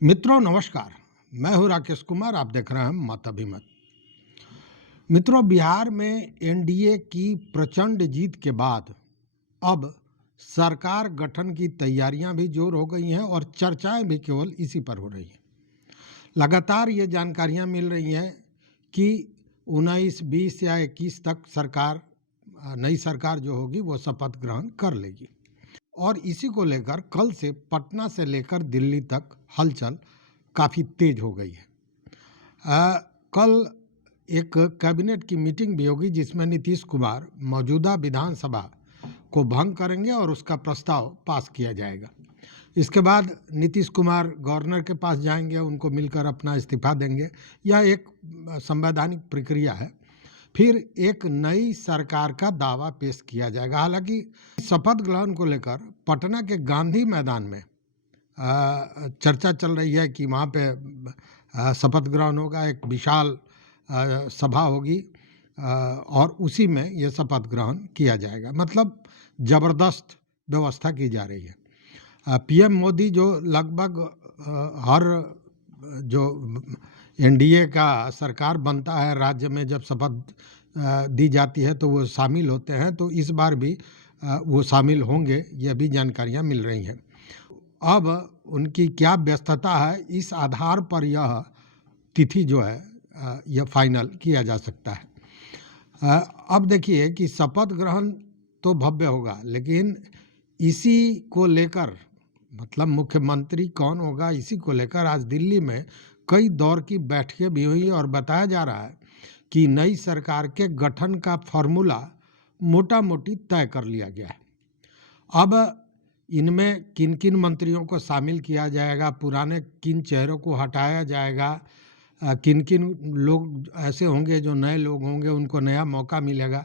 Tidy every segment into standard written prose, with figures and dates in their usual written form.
मित्रों नमस्कार। मैं हूं राकेश कुमार। आप देख रहे हैं मत अभिमत। मित्रों, बिहार में एनडीए की प्रचंड जीत के बाद अब सरकार गठन की तैयारियां भी जोर हो गई हैं और चर्चाएं भी केवल इसी पर हो रही हैं। लगातार ये जानकारियां मिल रही हैं कि 19, 20 या 21 तक नई सरकार जो होगी वो शपथ ग्रहण कर लेगी और इसी को लेकर कल से पटना से लेकर दिल्ली तक हलचल काफ़ी तेज हो गई है। कल एक कैबिनेट की मीटिंग भी होगी जिसमें नीतीश कुमार मौजूदा विधानसभा को भंग करेंगे और उसका प्रस्ताव पास किया जाएगा। इसके बाद नीतीश कुमार गवर्नर के पास जाएंगे, उनको मिलकर अपना इस्तीफा देंगे। यह एक संवैधानिक प्रक्रिया है। फिर एक नई सरकार का दावा पेश किया जाएगा। हालांकि शपथ ग्रहण को लेकर पटना के गांधी मैदान में चर्चा चल रही है कि वहाँ पे शपथ ग्रहण होगा, एक विशाल सभा होगी और उसी में ये शपथ ग्रहण किया जाएगा। मतलब ज़बरदस्त व्यवस्था की जा रही है। पीएम मोदी जो लगभग हर जो एनडीए का सरकार बनता है राज्य में जब शपथ दी जाती है तो वो शामिल होते हैं, तो इस बार भी वो शामिल होंगे, यह भी जानकारियां मिल रही हैं। अब उनकी क्या व्यस्तता है, इस आधार पर यह तिथि जो है यह फाइनल किया जा सकता है। अब देखिए कि शपथ ग्रहण तो भव्य होगा, लेकिन इसी को लेकर मतलब मुख्यमंत्री कौन होगा, इसी को लेकर आज दिल्ली में कई दौर की बैठकें भी हुई और बताया जा रहा है कि नई सरकार के गठन का फॉर्मूला मोटा मोटी तय कर लिया गया है। अब इनमें किन किन मंत्रियों को शामिल किया जाएगा, पुराने किन चेहरों को हटाया जाएगा, किन किन लोग ऐसे होंगे जो नए लोग होंगे, उनको नया मौका मिलेगा,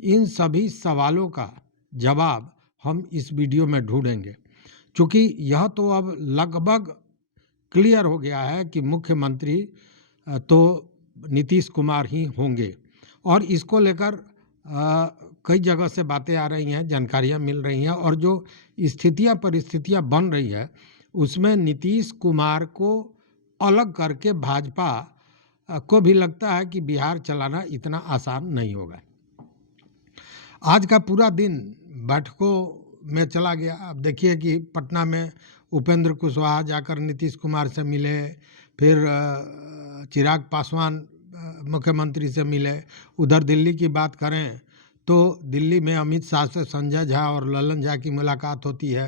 इन सभी सवालों का जवाब हम इस वीडियो में ढूंढेंगे। क्योंकि यह तो अब लगभग क्लियर हो गया है कि मुख्यमंत्री तो नीतीश कुमार ही होंगे और इसको लेकर कई जगह से बातें आ रही हैं, जानकारियां मिल रही हैं और जो परिस्थितियां बन रही है उसमें नीतीश कुमार को अलग करके भाजपा को भी लगता है कि बिहार चलाना इतना आसान नहीं होगा। आज का पूरा दिन बैठकों में चला गया। अब देखिए कि पटना में उपेंद्र कुशवाहा जाकर नीतीश कुमार से मिले, फिर चिराग पासवान मुख्यमंत्री से मिले। उधर दिल्ली की बात करें तो दिल्ली में अमित शाह से संजय झा और ललन झा की मुलाकात होती है।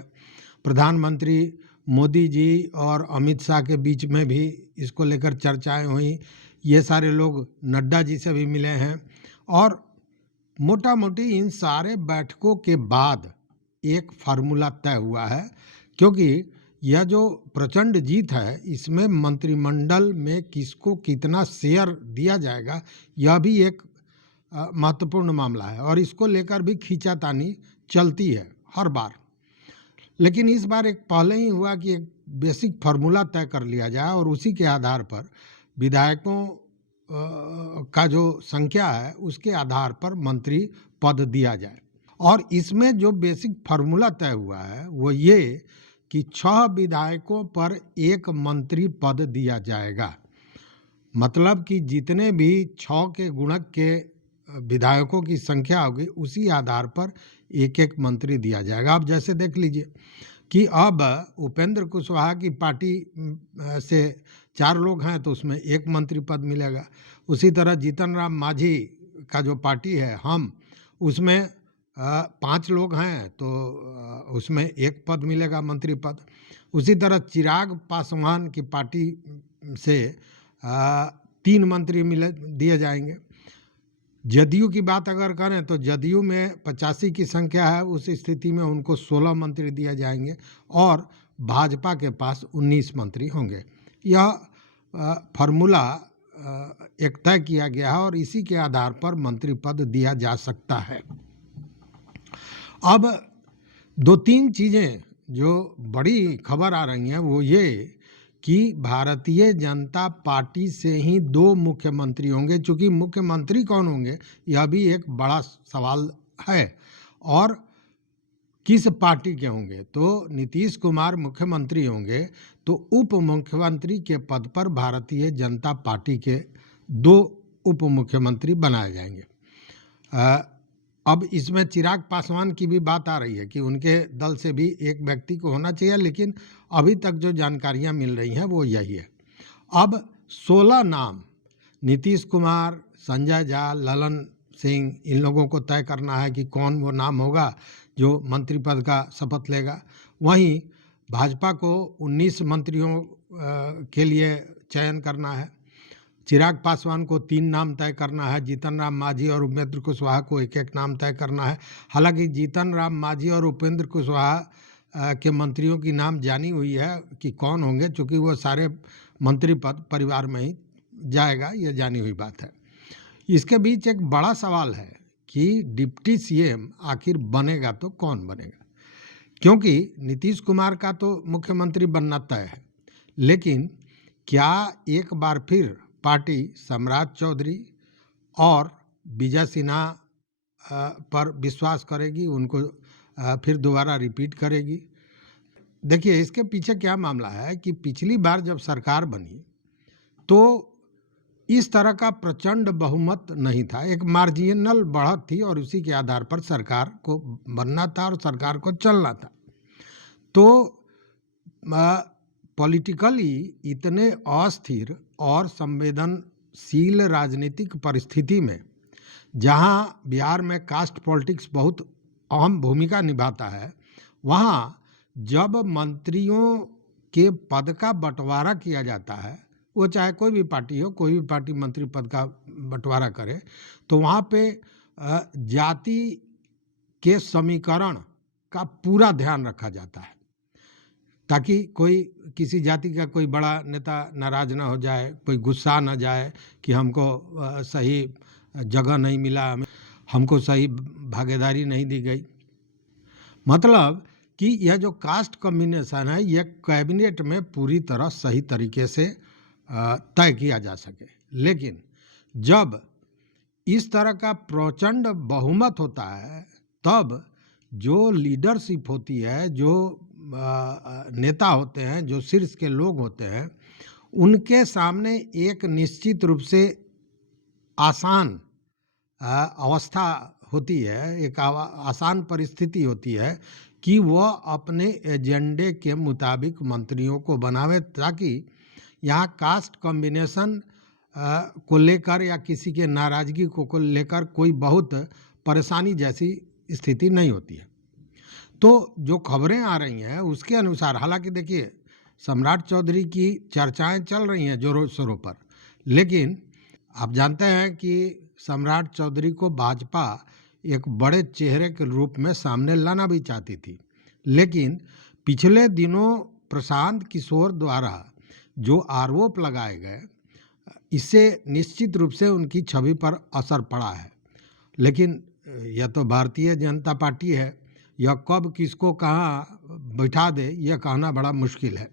प्रधानमंत्री मोदी जी और अमित शाह के बीच में भी इसको लेकर चर्चाएं हुई। ये सारे लोग नड्डा जी से भी मिले हैं और मोटा मोटी इन सारे बैठकों के बाद एक फार्मूला तय हुआ है। क्योंकि यह जो प्रचंड जीत है इसमें मंत्रिमंडल में किसको कितना शेयर दिया जाएगा यह भी एक महत्वपूर्ण मामला है और इसको लेकर भी खींचातानी चलती है हर बार। लेकिन इस बार एक पहले ही हुआ कि एक बेसिक फार्मूला तय कर लिया जाए और उसी के आधार पर विधायकों का जो संख्या है उसके आधार पर मंत्री पद दिया जाए। और इसमें जो बेसिक फार्मूला तय हुआ है वो ये कि 6 विधायकों पर एक मंत्री पद दिया जाएगा। मतलब कि जितने भी 6 के गुणक के विधायकों की संख्या होगी उसी आधार पर एक एक मंत्री दिया जाएगा। अब जैसे देख लीजिए कि अब उपेंद्र कुशवाहा की पार्टी से 4 लोग हैं तो उसमें एक मंत्री पद मिलेगा। उसी तरह जीतन राम मांझी का जो पार्टी है हम, उसमें 5 लोग हैं तो उसमें एक पद मिलेगा, मंत्री पद। उसी तरह चिराग पासवान की पार्टी से 3 मंत्री दिए जाएंगे। जदयू की बात अगर करें तो जदयू में 85 की संख्या है, उस स्थिति में उनको 16 मंत्री दिए जाएंगे और भाजपा के पास 19 मंत्री होंगे। यह फार्मूला एक तय किया गया है और इसी के आधार पर मंत्री पद दिया जा सकता है। अब 2-3 चीज़ें जो बड़ी खबर आ रही हैं वो ये कि भारतीय जनता पार्टी से ही 2 मुख्यमंत्री होंगे। चूँकि मुख्यमंत्री कौन होंगे यह भी एक बड़ा सवाल है और किस पार्टी के होंगे। तो नीतीश कुमार मुख्यमंत्री होंगे तो उप मुख्यमंत्री के पद पर भारतीय जनता पार्टी के 2 उप मुख्यमंत्री बनाए जाएंगे। अब इसमें चिराग पासवान की भी बात आ रही है कि उनके दल से भी एक व्यक्ति को होना चाहिए, लेकिन अभी तक जो जानकारियां मिल रही हैं वो यही है। अब 16 नाम नीतीश कुमार, संजय झा, ललन सिंह, इन लोगों को तय करना है कि कौन वो नाम होगा जो मंत्री पद का शपथ लेगा। वहीं भाजपा को 19 मंत्रियों के लिए चयन करना है। चिराग पासवान को 3 नाम तय करना है। जीतन राम मांझी और उपेंद्र कुशवाहा को एक एक नाम तय करना है। हालांकि जीतन राम मांझी और उपेंद्र कुशवाहा के मंत्रियों की नाम जानी हुई है कि कौन होंगे, चूँकि वो सारे मंत्री पद परिवार में ही जाएगा, ये जानी हुई बात है। इसके बीच एक बड़ा सवाल है कि डिप्टी सीएम आखिर बनेगा तो कौन बनेगा, क्योंकि नीतीश कुमार का तो मुख्यमंत्री बनना तय है, लेकिन क्या एक बार फिर पार्टी सम्राट चौधरी और विजय सिन्हा पर विश्वास करेगी, उनको फिर दोबारा रिपीट करेगी? देखिए, इसके पीछे क्या मामला है कि पिछली बार जब सरकार बनी तो इस तरह का प्रचंड बहुमत नहीं था, एक मार्जिनल बढ़त थी और उसी के आधार पर सरकार को बनना था और सरकार को चलना था। तो पॉलिटिकली इतने अस्थिर और संवेदनशील राजनीतिक परिस्थिति में, जहां बिहार में कास्ट पॉलिटिक्स बहुत अहम भूमिका निभाता है, वहां जब मंत्रियों के पद का बंटवारा किया जाता है, वो चाहे कोई भी पार्टी हो, कोई भी पार्टी मंत्री पद का बंटवारा करे, तो वहाँ पे जाति के समीकरण का पूरा ध्यान रखा जाता है, ताकि कोई किसी जाति का कोई बड़ा नेता नाराज ना हो जाए, कोई गुस्सा ना जाए कि हमको सही जगह नहीं मिला, हमको सही भागीदारी नहीं दी गई। मतलब कि यह जो कास्ट कॉम्बिनेशन है, यह कैबिनेट में पूरी तरह सही तरीके से तय किया जा सके। लेकिन जब इस तरह का प्रचंड बहुमत होता है, तब जो लीडरशिप होती है, जो नेता होते हैं, जो शीर्ष के लोग होते हैं, उनके सामने एक निश्चित रूप से आसान अवस्था होती है, एक आसान परिस्थिति होती है कि वह अपने एजेंडे के मुताबिक मंत्रियों को बनावे, ताकि यहाँ कास्ट कॉम्बिनेशन को लेकर या किसी के नाराज़गी को लेकर कोई बहुत परेशानी जैसी स्थिति नहीं होती है। तो जो खबरें आ रही हैं उसके अनुसार, हालांकि देखिए, सम्राट चौधरी की चर्चाएं चल रही हैं जोरों शोरों पर, लेकिन आप जानते हैं कि सम्राट चौधरी को भाजपा एक बड़े चेहरे के रूप में सामने लाना भी चाहती थी, लेकिन पिछले दिनों प्रशांत किशोर द्वारा जो आरोप लगाए गए, इससे निश्चित रूप से उनकी छवि पर असर पड़ा है। लेकिन यह तो भारतीय जनता पार्टी है, यह कब किसको कहाँ बैठा दे यह कहना बड़ा मुश्किल है।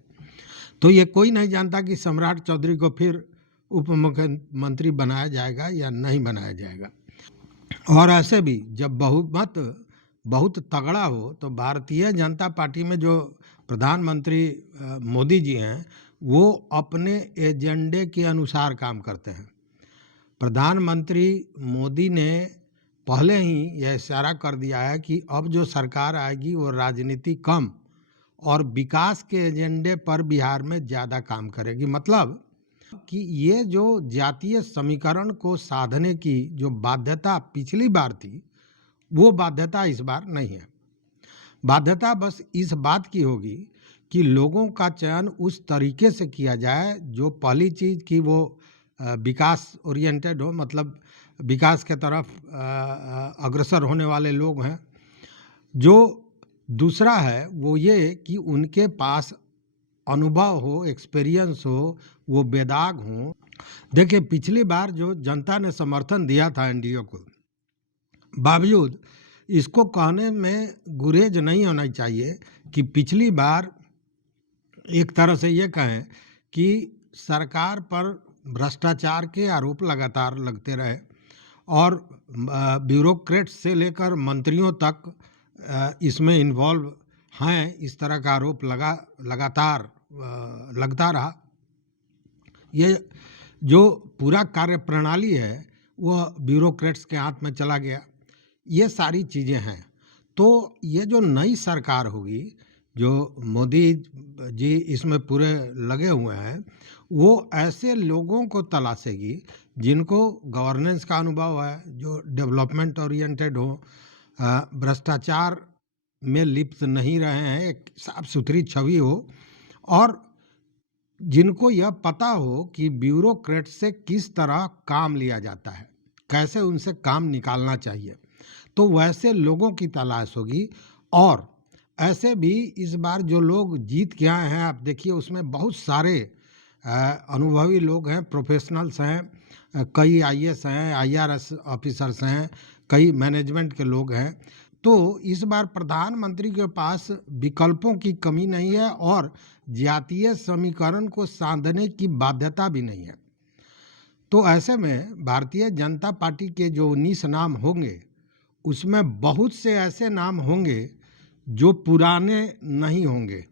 तो ये कोई नहीं जानता कि सम्राट चौधरी को फिर उप मुख्यमंत्री बनाया जाएगा या नहीं बनाया जाएगा। और ऐसे भी जब बहुमत बहुत तगड़ा हो, तो भारतीय जनता पार्टी में जो प्रधानमंत्री मोदी जी हैं, वो अपने एजेंडे के अनुसार काम करते हैं। प्रधानमंत्री मोदी ने पहले ही यह इशारा कर दिया है कि अब जो सरकार आएगी वो राजनीति कम और विकास के एजेंडे पर बिहार में ज़्यादा काम करेगी। मतलब कि ये जो जातीय समीकरण को साधने की जो बाध्यता पिछली बार थी, वो बाध्यता इस बार नहीं है। बाध्यता बस इस बात की होगी कि लोगों का चयन उस तरीके से किया जाए जो पहली चीज़ कि वो विकास ओरिएंटेड हो, मतलब विकास के तरफ अग्रसर होने वाले लोग हैं। जो दूसरा है वो ये कि उनके पास अनुभव हो, एक्सपीरियंस हो, वो बेदाग हो। देखिए, पिछली बार जो जनता ने समर्थन दिया था एनडीए को, बावजूद इसको कहने में गुरेज नहीं होना चाहिए कि पिछली बार एक तरह से ये कहें कि सरकार पर भ्रष्टाचार के आरोप लगातार लगते रहे और ब्यूरोक्रेट्स से लेकर मंत्रियों तक इसमें इन्वॉल्व हैं, इस तरह का आरोप लगातार लगता रहा। ये जो पूरा कार्य प्रणाली है वह ब्यूरोक्रेट्स के हाथ में चला गया। ये सारी चीज़ें हैं। तो ये जो नई सरकार होगी, जो मोदी जी इसमें पूरे लगे हुए हैं, वो ऐसे लोगों को तलाशेगी जिनको गवर्नेंस का अनुभव है, जो डेवलपमेंट ओरिएंटेड हो, भ्रष्टाचार में लिप्त नहीं रहे हैं, एक साफ सुथरी छवि हो, और जिनको यह पता हो कि ब्यूरोक्रेट से किस तरह काम लिया जाता है, कैसे उनसे काम निकालना चाहिए। तो वैसे लोगों की तलाश होगी। और ऐसे भी इस बार जो लोग जीत के आए हैं, आप देखिए उसमें बहुत सारे अनुभवी लोग हैं, प्रोफेशनल्स हैं, कई आईएएस हैं, आईआरएस ऑफिसर्स हैं, कई मैनेजमेंट के लोग हैं। तो इस बार प्रधानमंत्री के पास विकल्पों की कमी नहीं है और जातीय समीकरण को साधने की बाध्यता भी नहीं है। तो ऐसे में भारतीय जनता पार्टी के जो 19 नाम होंगे, उसमें बहुत से ऐसे नाम होंगे जो पुराने नहीं होंगे।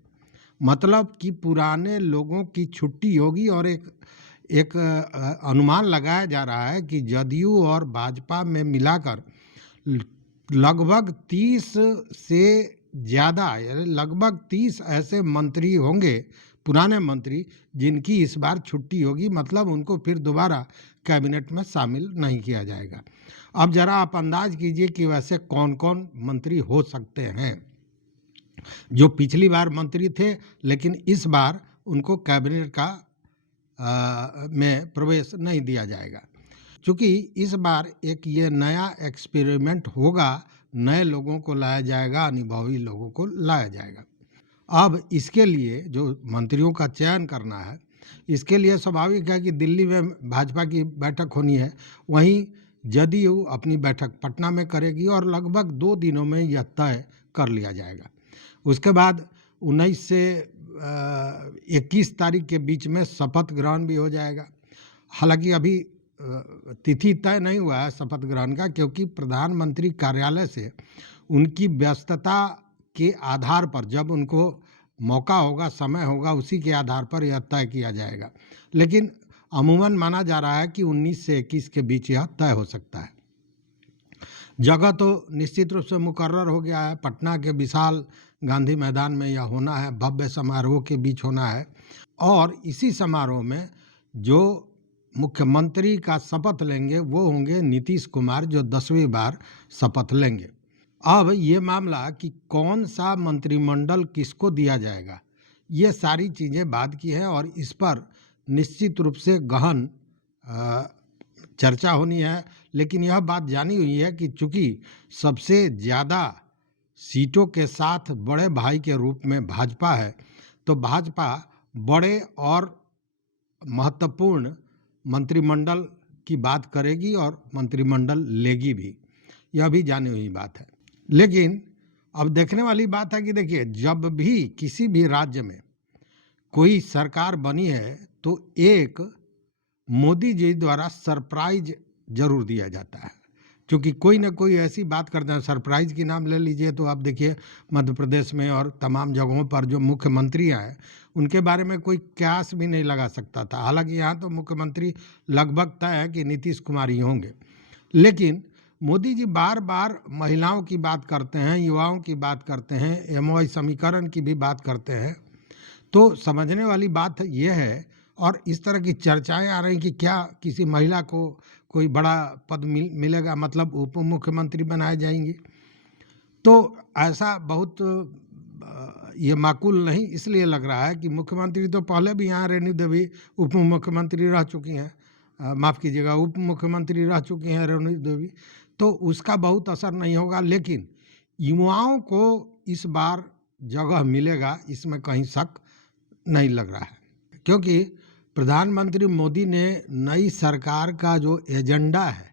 मतलब कि पुराने लोगों की छुट्टी होगी। और एक अनुमान लगाया जा रहा है कि जदयू और भाजपा में मिलाकर लगभग 30 से ज़्यादा, लगभग 30 ऐसे मंत्री होंगे, पुराने मंत्री, जिनकी इस बार छुट्टी होगी। मतलब उनको फिर दोबारा कैबिनेट में शामिल नहीं किया जाएगा। अब जरा आप अंदाज कीजिए कि वैसे कौन कौन मंत्री हो सकते हैं जो पिछली बार मंत्री थे लेकिन इस बार उनको कैबिनेट का में प्रवेश नहीं दिया जाएगा। क्योंकि इस बार एक ये नया एक्सपेरिमेंट होगा, नए लोगों को लाया जाएगा, अनुभवी लोगों को लाया जाएगा। अब इसके लिए जो मंत्रियों का चयन करना है, इसके लिए स्वाभाविक है कि दिल्ली में भाजपा की बैठक होनी है, वहीं जदयू अपनी बैठक पटना में करेगी और लगभग 2 दिनों में यह तय कर लिया जाएगा। उसके बाद 19 से 21 तारीख के बीच में शपथ ग्रहण भी हो जाएगा। हालांकि अभी तिथि तय नहीं हुआ है शपथ ग्रहण का, क्योंकि प्रधानमंत्री कार्यालय से उनकी व्यस्तता के आधार पर, जब उनको मौका होगा, समय होगा, उसी के आधार पर यह तय किया जाएगा। लेकिन अमूमन माना जा रहा है कि 19 से 21 के बीच यह तय हो सकता है। जगह तो निश्चित रूप से मुकर्रर हो गया है। पटना के विशाल गांधी मैदान में यह होना है, भव्य समारोह के बीच होना है। और इसी समारोह में जो मुख्यमंत्री का शपथ लेंगे वो होंगे नीतीश कुमार, जो 10वीं बार शपथ लेंगे। अब ये मामला कि कौन सा मंत्रिमंडल किसको दिया जाएगा, ये सारी चीज़ें बाद की हैं और इस पर निश्चित रूप से गहन चर्चा होनी है। लेकिन यह बात जानी हुई है कि चूंकि सबसे ज़्यादा सीटों के साथ बड़े भाई के रूप में भाजपा है, तो भाजपा बड़े और महत्वपूर्ण मंत्रिमंडल की बात करेगी और मंत्रिमंडल लेगी भी, यह भी जानी हुई बात है। लेकिन अब देखने वाली बात है कि देखिए, जब भी किसी भी राज्य में कोई सरकार बनी है तो एक मोदी जी द्वारा सरप्राइज जरूर दिया जाता है। क्योंकि कोई ना कोई ऐसी बात करते हैं, सरप्राइज की नाम ले लीजिए तो आप देखिए मध्य प्रदेश में और तमाम जगहों पर जो मुख्यमंत्री हैं उनके बारे में कोई क्यास भी नहीं लगा सकता था। हालांकि यहाँ तो मुख्यमंत्री लगभग तय है कि नीतीश कुमार ही होंगे। लेकिन मोदी जी बार बार महिलाओं की बात करते हैं, युवाओं की बात करते हैं, एमओआई समीकरण की भी बात करते हैं। तो समझने वाली बात यह है, और इस तरह की चर्चाएं आ रही कि क्या किसी महिला को कोई बड़ा पद मिलेगा, मतलब उप मुख्यमंत्री बनाए जाएंगे। तो ऐसा बहुत ये माकूल नहीं इसलिए लग रहा है कि मुख्यमंत्री तो पहले भी यहाँ रेणु देवी उप मुख्यमंत्री रह चुकी हैं, माफ़ कीजिएगा, उप मुख्यमंत्री रह चुकी हैं रेणु देवी, तो उसका बहुत असर नहीं होगा। लेकिन युवाओं को इस बार जगह मिलेगा, इसमें कहीं शक नहीं लग रहा है। क्योंकि प्रधानमंत्री मोदी ने नई सरकार का जो एजेंडा है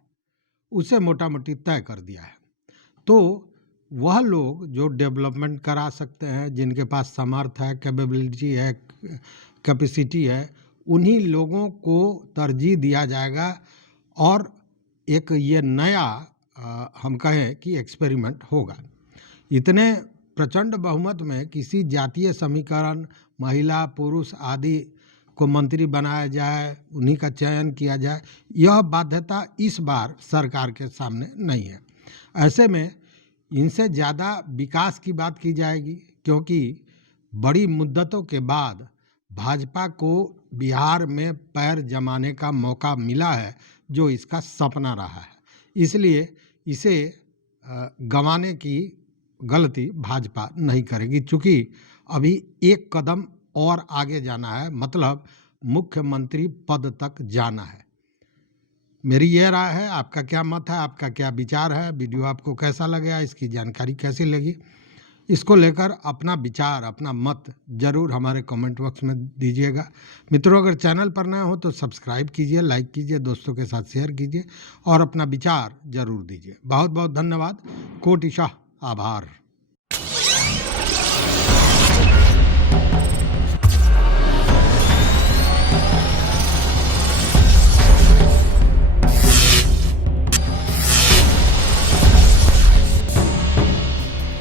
उसे मोटा मोटी तय कर दिया है। तो वह लोग जो डेवलपमेंट करा सकते हैं, जिनके पास सामर्थ्य है, कैपेबिलिटी है, कैपेसिटी है, उन्हीं लोगों को तरजीह दिया जाएगा। और एक ये नया हम कहें कि एक्सपेरिमेंट होगा। इतने प्रचंड बहुमत में किसी जातीय समीकरण, महिला पुरुष आदि को मंत्री बनाया जाए, उन्हीं का चयन किया जाए, यह बाध्यता इस बार सरकार के सामने नहीं है। ऐसे में इनसे ज़्यादा विकास की बात की जाएगी, क्योंकि बड़ी मुद्दतों के बाद भाजपा को बिहार में पैर जमाने का मौका मिला है, जो इसका सपना रहा है। इसलिए इसे गंवाने की गलती भाजपा नहीं करेगी, चूँकि अभी एक कदम और आगे जाना है, मतलब मुख्यमंत्री पद तक जाना है। मेरी यह राय है, आपका क्या मत है, आपका क्या विचार है? वीडियो आपको कैसा लगा, इसकी जानकारी कैसी लगी, इसको लेकर अपना विचार, अपना मत जरूर हमारे कमेंट बॉक्स में दीजिएगा। मित्रों, अगर चैनल पर नए हो तो सब्सक्राइब कीजिए, लाइक कीजिए, दोस्तों के साथ शेयर कीजिए और अपना विचार जरूर दीजिए। बहुत बहुत धन्यवाद। कोटिशाह आभार।